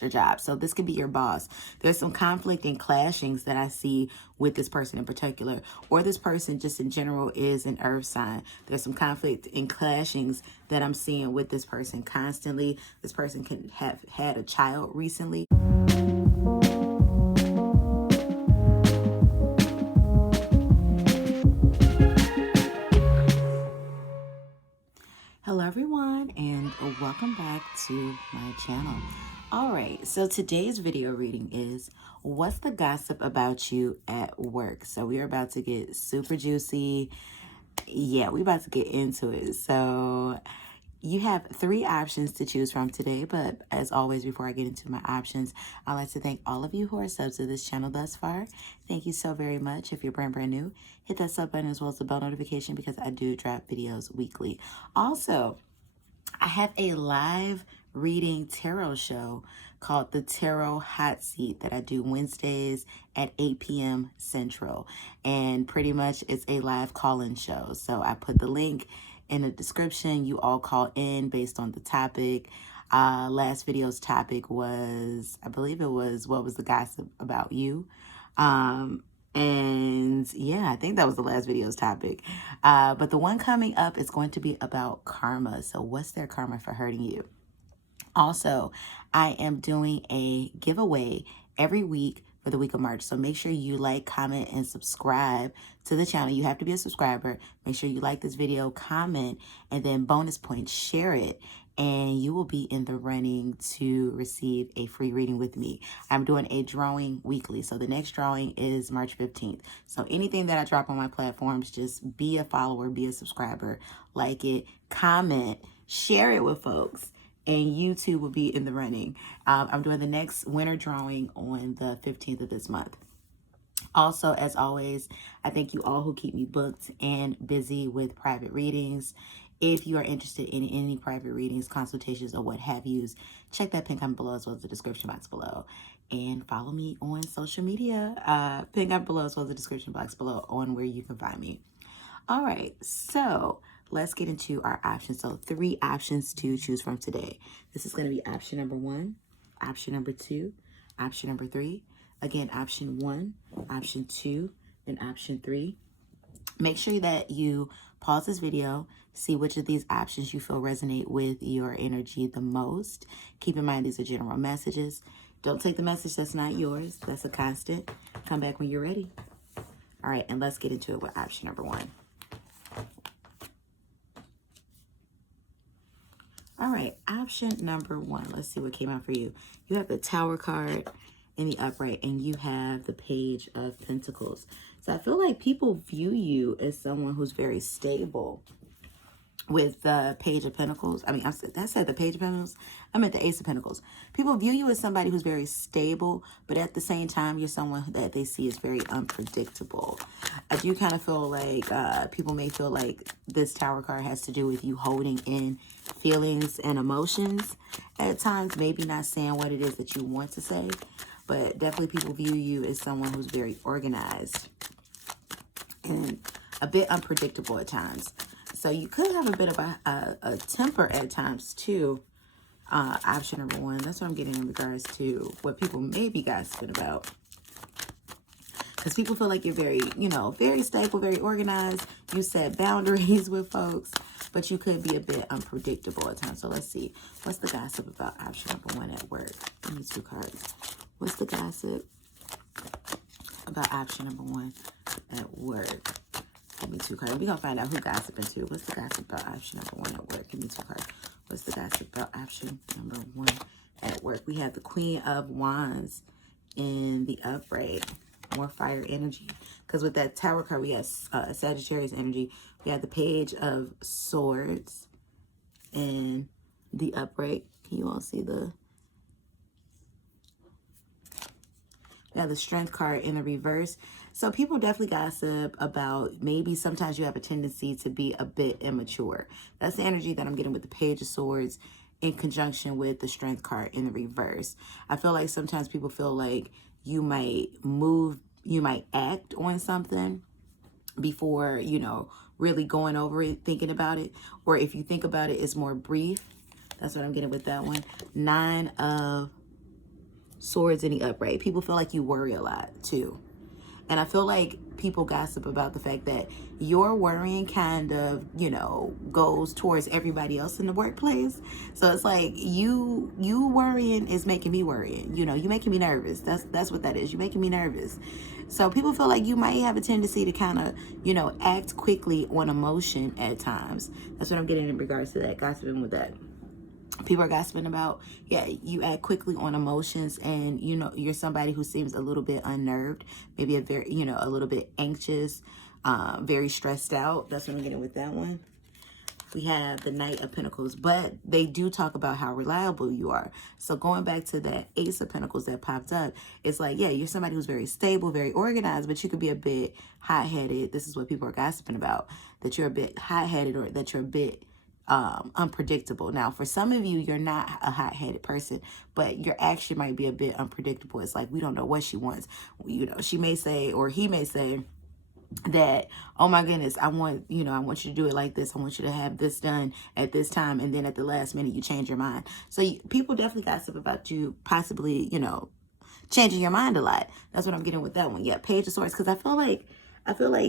your job. So this could be your boss. There's some conflict and clashings that I see with this person in particular, or this person just in general is an earth sign. There's some conflict and clashings that I'm seeing with this person constantly. This person can have had a child recently. Hello everyone, and welcome back to my channel. All right, so today's video reading is what's the gossip about you at work? So we are about to get super juicy. Yeah, we about to get into it. So you have 3 options to choose from today, but as always, before I get into my options, I'd like to thank all of you who are subs to this channel thus far. Thank you so very much. If you're brand new, hit that sub button as well as the bell notification because I do drop videos weekly. Also, I have a live reading tarot show called the Tarot Hot Seat that I do Wednesdays at 8 p.m. Central. And pretty much it's a live call-in show. So I put the link in the description. You all call in based on the topic. Last video's topic was, I believe it was, what was the gossip about you? And yeah, I think that was the last video's topic. But the one coming up is going to be about karma. So what's their karma for hurting you? Also, I am doing a giveaway every week for the week of March. So make sure you like, comment, and subscribe to the channel. You have to be a subscriber. Make sure you like this video, comment, and then bonus points, share it. And you will be in the running to receive a free reading with me. I'm doing a drawing weekly. So the next drawing is March 15th. So anything that I drop on my platforms, just be a follower, be a subscriber, like it, comment, share it with folks. And you too will be in the running. I'm doing the next winter drawing on the 15th of this month. Also, as always, I thank you all who keep me booked and busy with private readings. If you are interested in any private readings, consultations, or what have yous, check that pin comment below as well as the description box below. And follow me on social media. Pin comment below as well as the description box below on where you can find me. All right, so let's get into our options. So 3 options to choose from today. This is going to be option number 1, option number 2, option number 3. Again, option 1, option 2, and option 3. Make sure that you pause this video, see which of these options you feel resonate with your energy the most. Keep in mind these are general messages. Don't take the message that's not yours. That's a constant. Come back when you're ready. All right, and let's get into it with option number 1. All right, option number 1. Let's see what came out for you. You have the Tower card in the upright, and you have the Page of Pentacles. So I feel like people view you as someone who's very stable with the Page of Pentacles. I mean, I said the Page of Pentacles. I meant the Ace of Pentacles. People view you as somebody who's very stable, but at the same time, you're someone that they see as very unpredictable. I do kind of feel like people may feel like this Tower card has to do with you holding in feelings and emotions at times, maybe not saying what it is that you want to say, but definitely people view you as someone who's very organized and a bit unpredictable at times. So you could have a bit of a temper at times too. Option number 1, that's what I'm getting in regards to what people may be gossiping about. Because people feel like you're very, very stable, very organized. You set boundaries with folks, but you could be a bit unpredictable at times. So let's see. What's the gossip about option number 1 at work? Give me 2 cards. What's the gossip about option number 1 at work? Give me 2 cards. We're going to find out who gossiping too. What's the gossip about option number 1 at work? Give me 2 cards. What's the gossip about option number 1 at work? We have the Queen of Wands in the upright. More fire energy. Because with that Tower card, we have Sagittarius energy. We have the Page of Swords in the upright. Can you all see the... We have the Strength card in the reverse. So people definitely gossip about maybe sometimes you have a tendency to be a bit immature. That's the energy that I'm getting with the Page of Swords in conjunction with the Strength card in the reverse. I feel like sometimes people feel like you might act on something before, really going over it, thinking about it. Or if you think about it, it's more brief. That's what I'm getting with that one. 9 of Swords in the upright. People feel like you worry a lot too. And I feel like people gossip about the fact that your worrying kind of, goes towards everybody else in the workplace. So it's like you worrying is making me worrying. You making me nervous. That's what that is. You making me nervous. So people feel like you might have a tendency to kind of, act quickly on emotion at times. That's what I'm getting in regards to that, gossiping with that. People are gossiping about, you act quickly on emotions, and you're somebody who seems a little bit unnerved, maybe a little bit anxious, very stressed out. That's what I'm getting with that one. We have the Knight of Pentacles, but they do talk about how reliable you are. So going back to that Ace of Pentacles that popped up, it's like, you're somebody who's very stable, very organized, but you could be a bit hot-headed. This is what people are gossiping about, that you're a bit hot-headed, or that you're a bit unpredictable. Now, for some of you, you're not a hot-headed person, but your action might be a bit unpredictable. It's like, we don't know what she wants. She may say, or he may say that, oh my goodness, I want you to do it like this. I want you to have this done at this time. And then at the last minute, you change your mind. So people definitely gossip about you possibly, changing your mind a lot. That's what I'm getting with that one. Yeah, Page of Swords. Because I feel like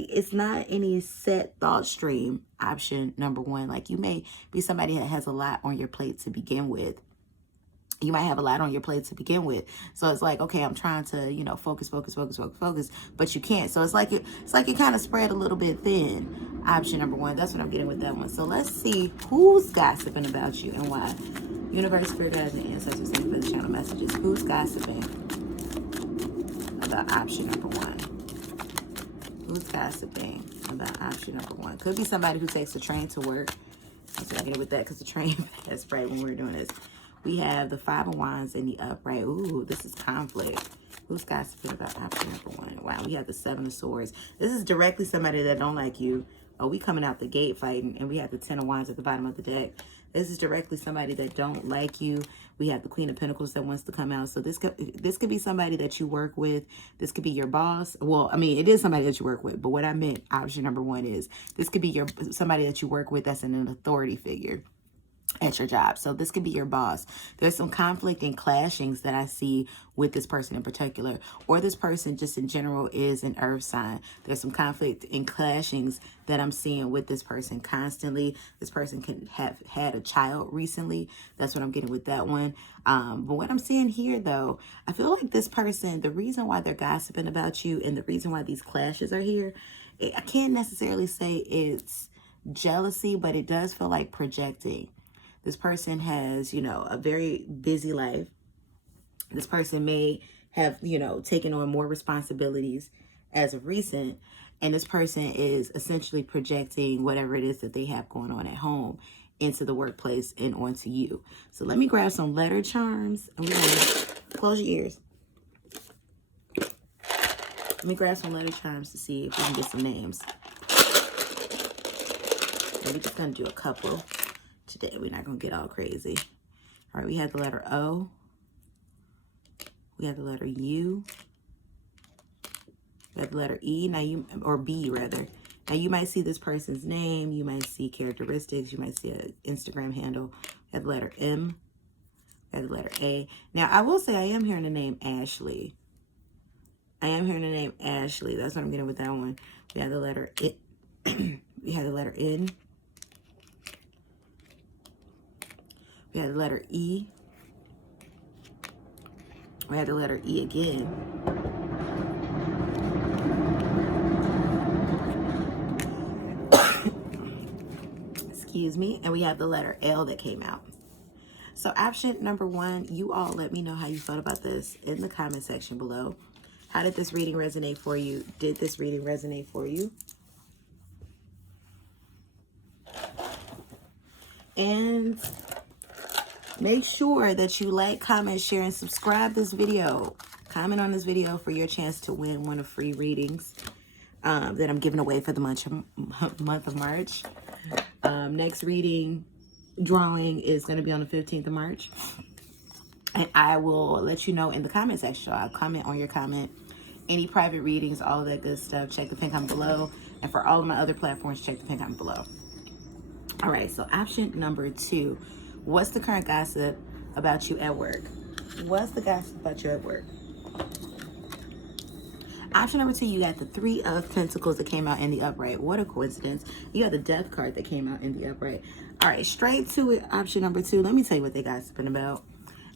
it's not any set thought stream. Option number one. Like, you may be somebody that has a lot on your plate to begin with. You might have a lot on your plate to begin with. So it's like, okay, I'm trying to, focus, but you can't. So it's like you kind of spread a little bit thin. Option number one. That's what I'm getting with that one. So let's see who's gossiping about you and why. Universe, Spirit Guides, and Ancestors, thank you for the channel messages. Who's gossiping about option number one? Who's gossiping about option number one? Could be somebody who takes the train to work. That's what I get with that, because the train passed right when we were doing this. We have the Five of Wands in the upright. Ooh, this is conflict. Who's gossiping about option number one? Wow, we have the Seven of Swords. This is directly somebody that don't like you. Oh, we coming out the gate fighting, and we have the Ten of Wands at the bottom of the deck. This is directly somebody that don't like you. We have the Queen of Pentacles that wants to come out. So this could be somebody that you work with. This could be your boss. Well, I mean, it is somebody that you work with. But what I meant, option number one, is this could be somebody that you work with that's an authority figure at your job. So this could be your boss. There's some conflict and clashings that I see with this person in particular, or this person just in general is an earth sign. There's some conflict and clashings that I'm seeing with this person constantly. This person can have had a child recently. That's what I'm getting with that one. But what I'm seeing here, though, I feel like this person, the reason why they're gossiping about you and the reason why these clashes are here, I can't necessarily say it's jealousy, but it does feel like projecting. This person has, a very busy life. This person may have, taken on more responsibilities as of recent. And this person is essentially projecting whatever it is that they have going on at home into the workplace and onto you. So let me grab some letter charms. And we're going to close your ears. Let me grab some letter charms to see if we can get some names. And we're just going to do a couple. Today, we're not going to get all crazy. All right, we have the letter O. We have the letter U. We have the letter E. Now or B rather. Now you might see this person's name. You might see characteristics. You might see an Instagram handle. We have the letter M. We have the letter A. Now, I will say I am hearing the name Ashley. I am hearing the name Ashley. That's what I'm getting with that one. We have the letter I. We have the letter N. We had the letter E. We had the letter E again. Excuse me. And we have the letter L that came out. So option number one, you all let me know how you felt about this in the comment section below. How did this reading resonate for you? Did this reading resonate for you? And make sure that you like, comment, share, and subscribe this video. Comment on this video for your chance to win one of free readings that I'm giving away for the month of March. Next reading drawing is going to be on the 15th of March. And I will let you know in the comment section. So I'll comment on your comment. Any private readings, all of that good stuff, check the pin comment below. And for all of my other platforms, check the pin comment below. All right, so option number two. What's the current gossip about you at work? What's the gossip about you at work? Option number 2, you got the 3 of Pentacles that came out in the upright. What a coincidence. You got the Death card that came out in the upright. All right, straight to it. Option number 2. Let me tell you what they gossiping about.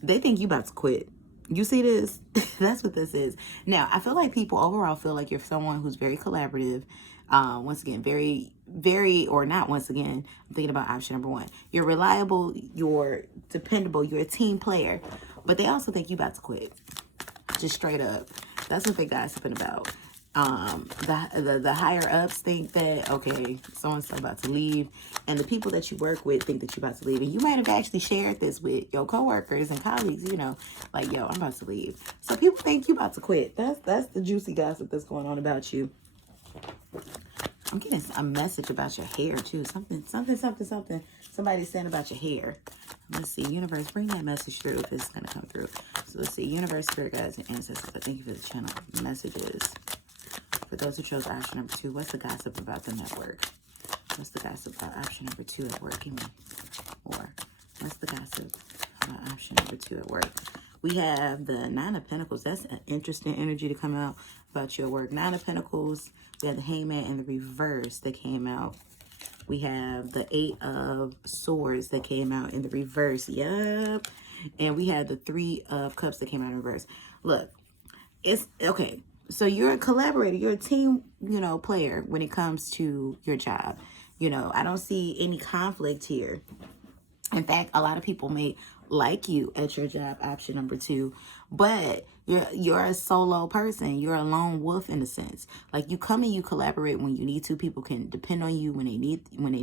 They think you about to quit. You see this? That's what this is. Now, I feel like people overall feel like you're someone who's very collaborative. Once again, or not once again, I'm thinking about option number 1. You're reliable, you're dependable, you're a team player. But they also think you about to quit. Just straight up. That's what they gossiping about. The higher ups think that, okay, so-and-so about to leave. And the people that you work with think that you're about to leave. And you might have actually shared this with your coworkers and colleagues, you know, like, yo, I'm about to leave. So people think you about to quit. That's the juicy gossip that's going on about you. I'm getting a message about your hair, too. Something. Somebody's saying about your hair. Let's see. Universe, bring that message through if it's going to come through. So let's see. Universe, spirit guides, and ancestors. I thank you for the channel messages. For those who chose option number 2, what's the gossip about them at work? What's the gossip about option number 2 at work? Give me more. What's the gossip about option number 2 at work? We have the 9 of Pentacles. That's an interesting energy to come out about your work. 9 of Pentacles. We have the Hangman in the reverse that came out. We have the 8 of Swords that came out in the reverse. Yep. And we have the 3 of Cups that came out in reverse. Look, it's okay. So you're a collaborator. You're a team, you know, player when it comes to your job. You know, I don't see any conflict here. In fact, a lot of people may like you at your job, option number 2, but you're a solo person. You're a lone wolf in a sense. Like, you come and you collaborate when you need to. People can depend on you when they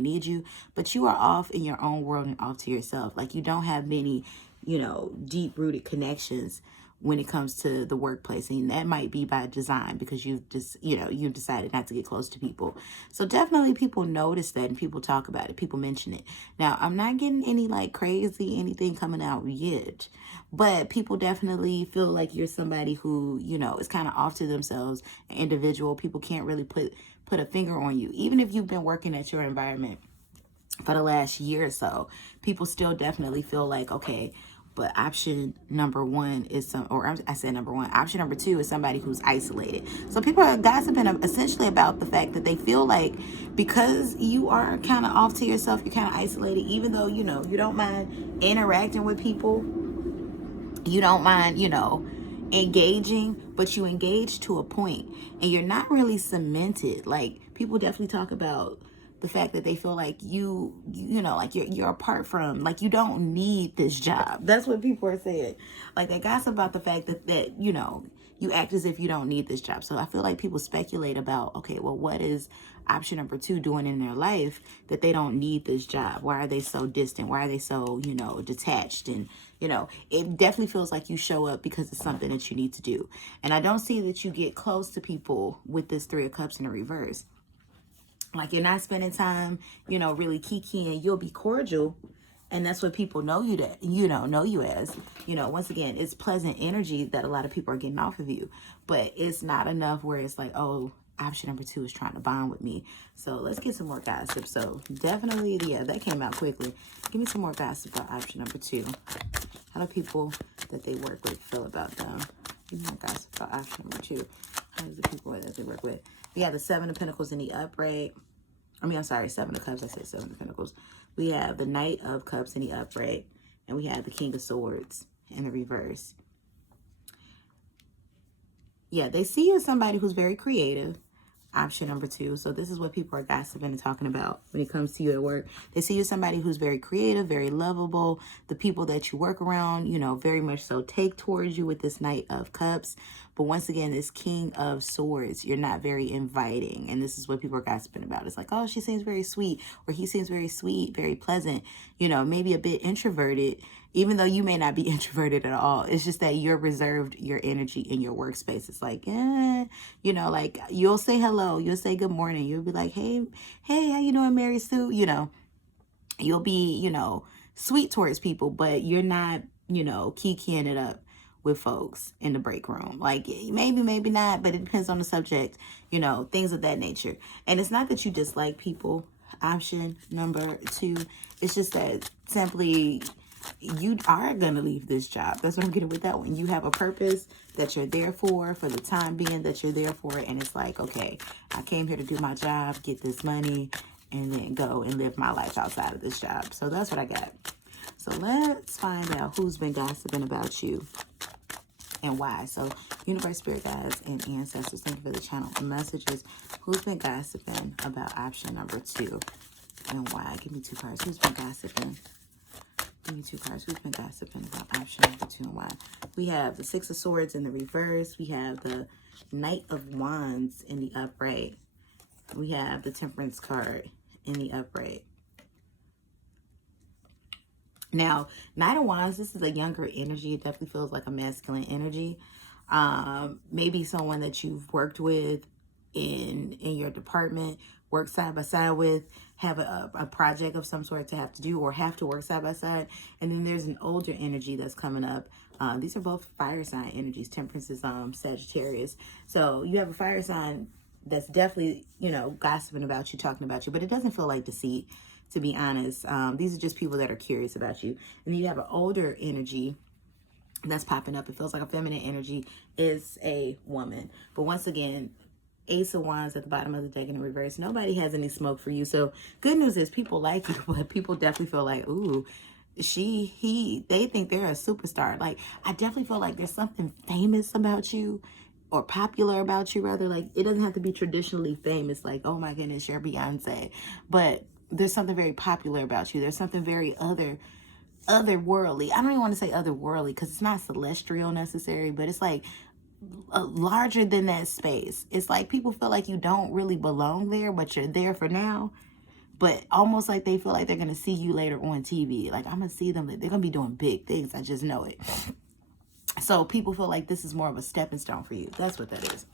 need you, but you are off in your own world and off to yourself. Like, you don't have many, you know, deep-rooted connections when it comes to the workplace. And that might be by design because you've just, you know, you've decided not to get close to people. So definitely people notice that and people talk about it. People mention it. Now, I'm not getting any like crazy anything coming out yet, but people definitely feel like you're somebody who, you know, is kind of off to themselves, an individual. People can't really put a finger on you. Even if you've been working at your environment for the last year or so, people still definitely feel like, okay, but option number 1 is option number 2 is somebody who's isolated. So people are gossiping essentially about the fact that they feel like because you are kind of off to yourself, you're kind of isolated, even though, you know, you don't mind interacting with people. You don't mind, you know, engaging, but you engage to a point and you're not really cemented. Like, people definitely talk about the fact that they feel like you know, like you're apart from, like, you don't need this job. That's what people are saying. Like, they gossip about the fact that, you know, you act as if you don't need this job. So I feel like people speculate about, okay, well, what is option number 2 doing in their life that they don't need this job? Why are they so distant? Why are they so, you know, detached? And, you know, it definitely feels like you show up because it's something that you need to do. And I don't see that you get close to people with this 3 of Cups in the reverse. Like, you're not spending time, you know, really kikiing. You'll be cordial. And that's what people know you as. You know, once again, it's pleasant energy that a lot of people are getting off of you. But it's not enough where it's like, oh, option number 2 is trying to bond with me. So let's get some more gossip. So definitely, yeah, that came out quickly. Give me some more gossip about option number 2. How do people that they work with feel about them? Give me more gossip about option number 2. How does the people that they work with? We have the 7 of Pentacles in the upright. I mean, I'm sorry, 7 of Cups. I said 7 of Pentacles. We have the Knight of Cups in the upright. And we have the King of Swords in the reverse. Yeah, they see you as somebody who's very creative. Option number 2. So this is what people are gossiping and talking about when it comes to you at work. They see you as somebody who's very creative, very lovable. The people that you work around, you know, very much so take towards you with this Knight of Cups. But once again, this King of Swords, you're not very inviting. And this is what people are gossiping about. It's like, oh, she seems very sweet, or he seems very sweet, very pleasant, you know, maybe a bit introverted, even though you may not be introverted at all. It's just that you're reserved your energy in your workspace. It's like, you know, like, you'll say hello, you'll say good morning, you'll be like, hey, how you doing, Mary Sue? You know, you'll be, you know, sweet towards people, but you're not, you know, kikiing it up with folks in the break room. Like, maybe not, but it depends on the subject, you know, things of that nature. And it's not that you dislike people, option number 2. It's just that simply, you are going to leave this job. That's what I'm getting with that one. You have a purpose that you're there for the time being that you're there for. And it's like, okay, I came here to do my job, get this money, and then go and live my life outside of this job. So that's what I got. So let's find out who's been gossiping about you and why. So universe, spirit guides, and ancestors, thank you for the channel messages. Who's been gossiping about option number 2 and why? Give me 2 cards. Who's been gossiping? Give me 2 cards. Who's been gossiping about option number 2 and why? We have the 6 of Swords in the reverse. We have the Knight of Wands in the upright. We have the Temperance card in the upright. Now, Knight of Wands, this is a younger energy. It definitely feels like a masculine energy. Maybe someone that you've worked with in your department, work side by side with, have a project of some sort to have to do or have to work side by side. And then there's an older energy that's coming up. These are both fire sign energies. Temperance is Sagittarius. So you have a fire sign that's definitely, you know, gossiping about you, talking about you, but it doesn't feel like deceit, to be honest. These are just people that are curious about you. And then you have an older energy that's popping up. It feels like a feminine energy is a woman. But once again, Ace of Wands at the bottom of the deck in the reverse. Nobody has any smoke for you. So good news is people like you, but people definitely feel like, ooh, they think they're a superstar. Like, I definitely feel like there's something famous about you, or popular about you rather. Like, it doesn't have to be traditionally famous, like, oh my goodness, you're Beyonce. But there's something very popular about you. There's something very otherworldly. I don't even want to say otherworldly because it's not celestial necessarily, but it's like larger than that space. It's like people feel like you don't really belong there, but you're there for now. But almost like they feel like they're going to see you later on TV. Like, I'm going to see them. They're going to be doing big things. I just know it. So people feel like this is more of a stepping stone for you. That's what that is.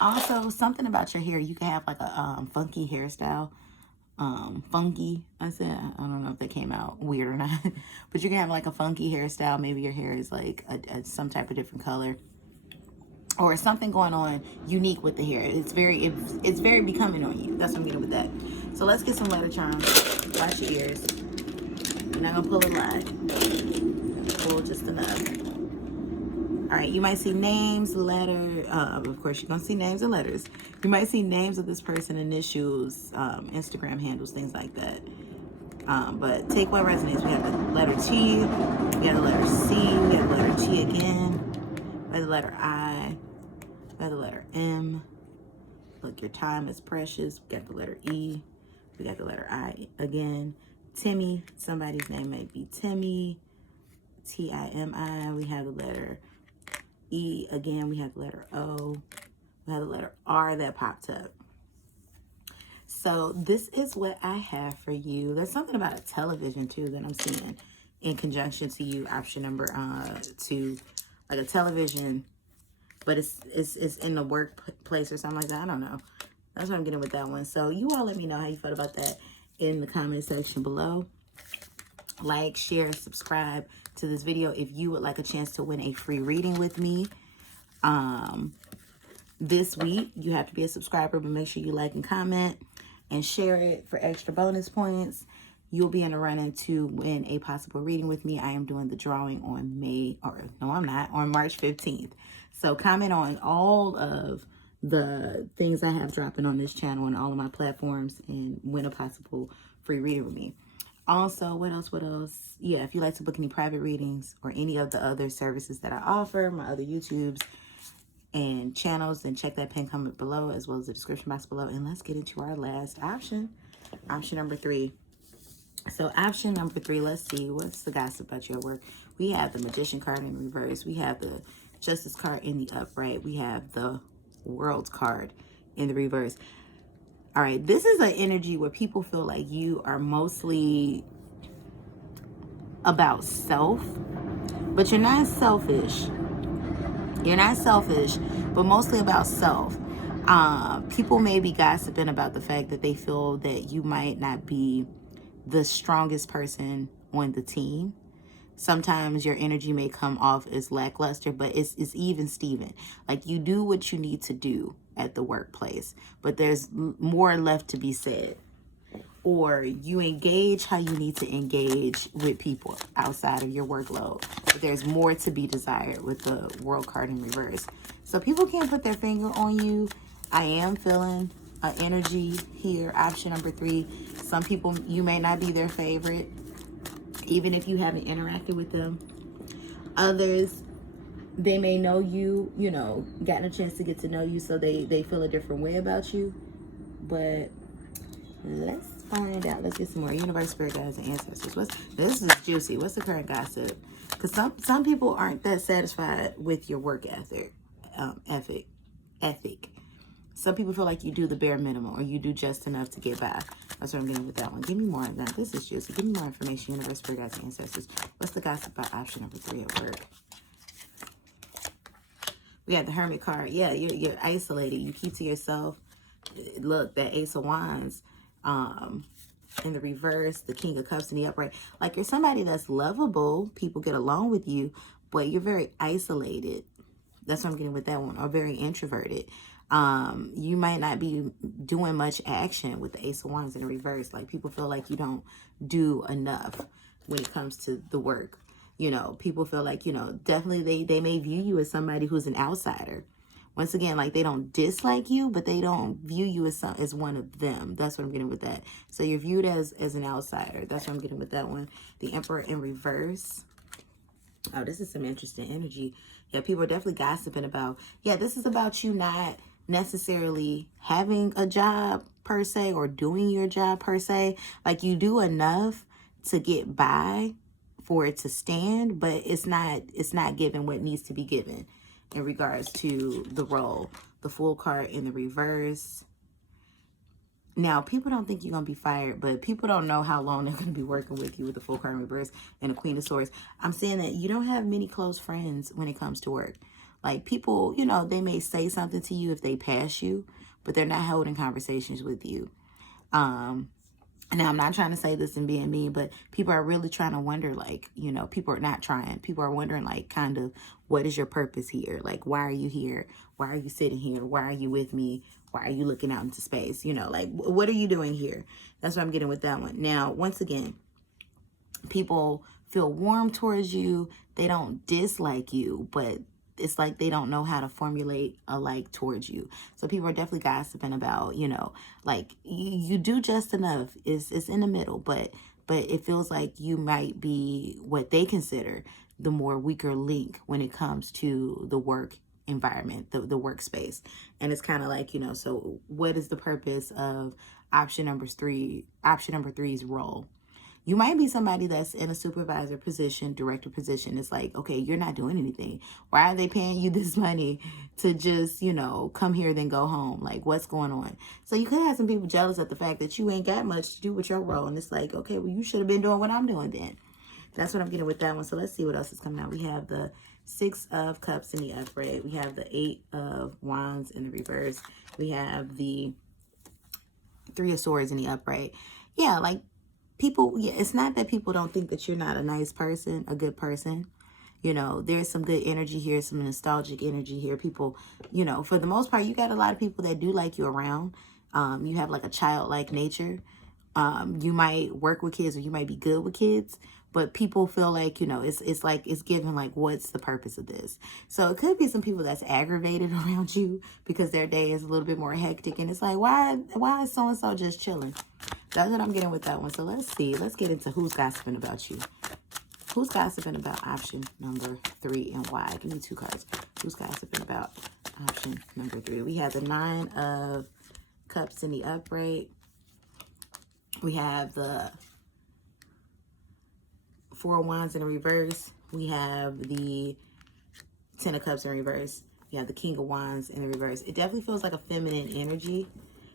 Also, something about your hair. You can have like a funky hairstyle. Funky. I don't know if that came out weird or not. But you can have like a funky hairstyle. Maybe your hair is like some type of different color. Or something going on unique with the hair. It's very becoming on you. That's what I'm getting with that. So let's get some letter charms. Watch your ears. You're not gonna pull a lot. Pull just enough. All right, you might see names, letter. Of course, you're gonna see names and letters. You might see names of this person, initials, Instagram handles, things like that. But take what resonates. We have the letter T. We have the letter C. We have the letter T again. We have the letter I. We have the letter M. Look, your time is precious. We got the letter E. We got the letter I again. Timmy. Somebody's name may be Timmy. T-I-M-I. We have the letter E again. We have the letter O. We have the letter R that popped up. So this is what I have for you. There's something about a television too that I'm seeing in conjunction to you. Option number 2, like a television, but it's in the workplace or something like that. I don't know. That's what I'm getting with that one. So you all let me know how you felt about that in the comment section below. Like, share, subscribe to this video if you would like a chance to win a free reading with me. This week, you have to be a subscriber, but make sure you like and comment and share it for extra bonus points. You'll be in a run-in to win a possible reading with me. I am doing the drawing on on March 15th. So comment on all of the things I have dropping on this channel and all of my platforms and win a possible free reading with me. Also, what else? Yeah, if you like to book any private readings or any of the other services that I offer, my other YouTubes and channels, then check that pinned comment below as well as the description box below. And let's get into our last option. Option number 3. So option number 3, let's see. What's the gossip about your work? We have the Magician card in reverse. We have the Justice card in the upright. We have the World card in the reverse. All right, this is an energy where people feel like you are mostly about self, but you're not selfish. You're not selfish, but mostly about self. People may be gossiping about the fact that they feel that you might not be the strongest person on the team. Sometimes your energy may come off as lackluster, but it's even Steven. Like, you do what you need to do at the workplace, but there's more left to be said. or you engage how you need to engage with people outside of your workload. But there's more to be desired with the World card in reverse. So people can't put their finger on you. I am feeling an energy here. Option number 3. Some people, you may not be their favorite, even if you haven't interacted with them. Others, they may know you, you know, gotten a chance to get to know you, so they feel a different way about you. But let's find out. Let's get some more universe, spirit guides, and ancestors. This is juicy. What's the current gossip? Because some people aren't that satisfied with your work ethic. Some people feel like you do the bare minimum, or you do just enough to get by. That's what I'm getting with that one. Give me more on that. This is juicy. Give me more information. Universe, spirit guides, and ancestors. What's the gossip about option number 3 at work? We got the Hermit card. Yeah, you're isolated. You keep to yourself. Look, that Ace of Wands in the reverse, the King of Cups in the upright. Like, you're somebody that's lovable. People get along with you, but you're very isolated. That's what I'm getting with that one. Or very introverted. You might not be doing much action with the Ace of Wands in the reverse. Like, people feel like you don't do enough when it comes to the work. You know, people feel like, you know, definitely they may view you as somebody who's an outsider. Once again, like, they don't dislike you, but they don't view you as one of them. That's what I'm getting with that. So you're viewed as an outsider. That's what I'm getting with that one. The Emperor in reverse. Oh, this is some interesting energy. Yeah, people are definitely gossiping about, yeah, this is about you not necessarily having a job per se, or doing your job per se. Like, you do enough to get by for it to stand, but it's not given what needs to be given in regards to the role. The Fool card in the reverse. Now, people don't think you're going to be fired, but people don't know how long they're going to be working with you with the Fool card in reverse and the Queen of Swords. I'm saying that you don't have many close friends when it comes to work. Like, people, you know, they may say something to you if they pass you, but they're not holding conversations with you. Now, I'm not trying to say this and being mean, but people are really trying to wonder, like, you know, people are not trying. People are wondering, like, kind of, what is your purpose here? Like, why are you here? Why are you sitting here? Why are you with me? Why are you looking out into space? You know, like, what are you doing here? That's what I'm getting with that one. Now, once again, people feel warm towards you. They don't dislike you, but it's like they don't know how to formulate a like towards you. So people are definitely gossiping about, you know, like, you do just enough. It's in the middle, but it feels like you might be what they consider the more weaker link when it comes to the work environment, the workspace. And it's kind of like, you know, so what is the purpose of option number 3's role? You might be somebody that's in a supervisor position, director position. It's like, okay, you're not doing anything. Why are they paying you this money to just, you know, come here, then go home? Like, what's going on? So you could have some people jealous at the fact that you ain't got much to do with your role. And it's like, okay, well, you should have been doing what I'm doing then. That's what I'm getting with that one. So let's see what else is coming out. We have the 6 of Cups in the upright. We have the 8 of Wands in the reverse. We have the 3 of Swords in the upright. Yeah, like, people, yeah, it's not that people don't think that you're not a nice person, a good person. You know, there's some good energy here, some nostalgic energy here. People, you know, for the most part, you got a lot of people that do like you around. You have like a childlike nature. You might work with kids, or you might be good with kids, but people feel like, you know, it's like, it's given like, what's the purpose of this? So it could be some people that's aggravated around you because their day is a little bit more hectic, and it's like, why is so-and-so just chilling? That's what I'm getting with that one. So let's see. Let's get into who's gossiping about you. Who's gossiping about option number 3 and why? Give me 2 cards. Who's gossiping about option number 3? We have the 9 of Cups in the upright. We have the 4 of Wands in the reverse. We have the 10 of Cups in reverse. We have the King of Wands in the reverse. It definitely feels like a feminine energy.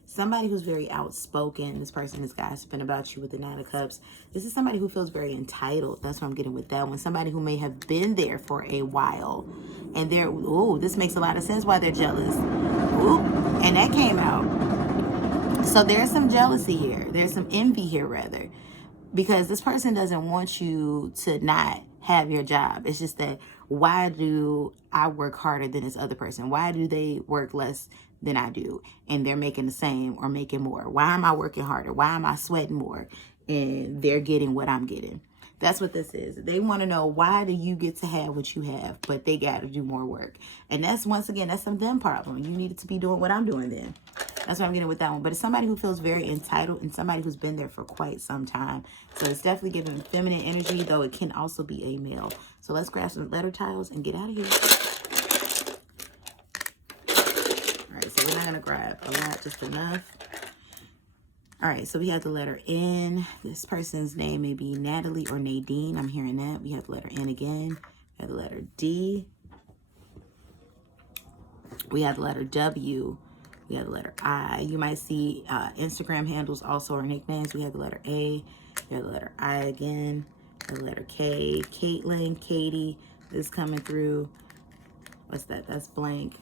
Somebody who's very outspoken. This person is gossiping about you with the 9 of Cups. This is somebody who feels very entitled. That's what I'm getting with that one. Somebody who may have been there for a while. And they're, oh, this makes a lot of sense why they're jealous. Ooh, and that came out. So there's some jealousy here. There's some envy here, rather. Because this person doesn't want you to not have your job. It's just that why do I work harder than this other person? Why do they work less than I do and they're making the same or making more? Why am I working harder? Why am I sweating more and they're getting what I'm getting? That's what this is. They want to know, why do you get to have what you have, but they got to do more work? And that's, once again, that's some them problem. You needed to be doing what I'm doing then. That's what I'm getting with that one. But it's somebody who feels very entitled and somebody who's been there for quite some time. So it's definitely giving feminine energy, though it can also be a male. So let's grab some letter tiles and get out of here. All right, so we're not going to grab a lot, just enough. All right, so we have the letter N. This person's name may be Natalie or Nadine. I'm hearing that. We have the letter N again. We have the letter D. We have the letter W. We have the letter I. You might see Instagram handles also or nicknames. We have the letter A. We have the letter I again. The letter K. Caitlin, Katie is coming through. What's that? That's blank.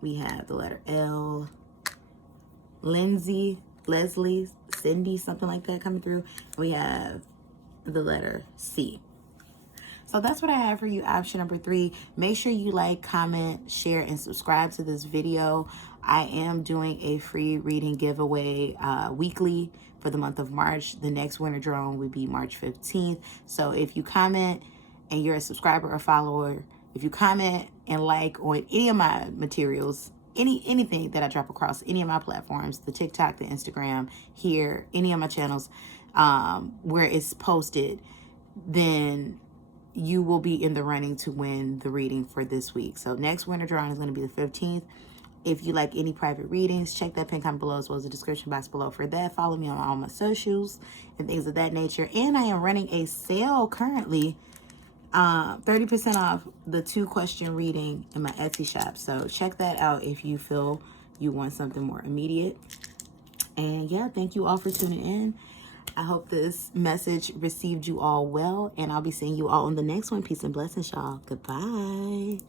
We have the letter L. Lindsay, Leslie, Cindy, something like that coming through. We have the letter C. So that's what I have for you, option number 3. Make sure you like, comment, share, and subscribe to this video. I am doing a free reading giveaway weekly for the month of March. The next winter drawing will be March 15th. So if you comment and you're a subscriber or follower, if you comment and like on any of my materials, anything that I drop across any of my platforms, the TikTok, the Instagram, here, any of my channels, where it's posted, then you will be in the running to win the reading for this week. So next winter drawing is going to be the 15th. If you like any private readings, check that pin comment below as well as the description box below for that. Follow me on all my socials and things of that nature. And I am running a sale currently, 30% off the 2-question reading in my Etsy shop. So check that out if you feel you want something more immediate. And yeah, thank you all for tuning in. I hope this message received you all well, and I'll be seeing you all on the next one. Peace and blessings, y'all. Goodbye.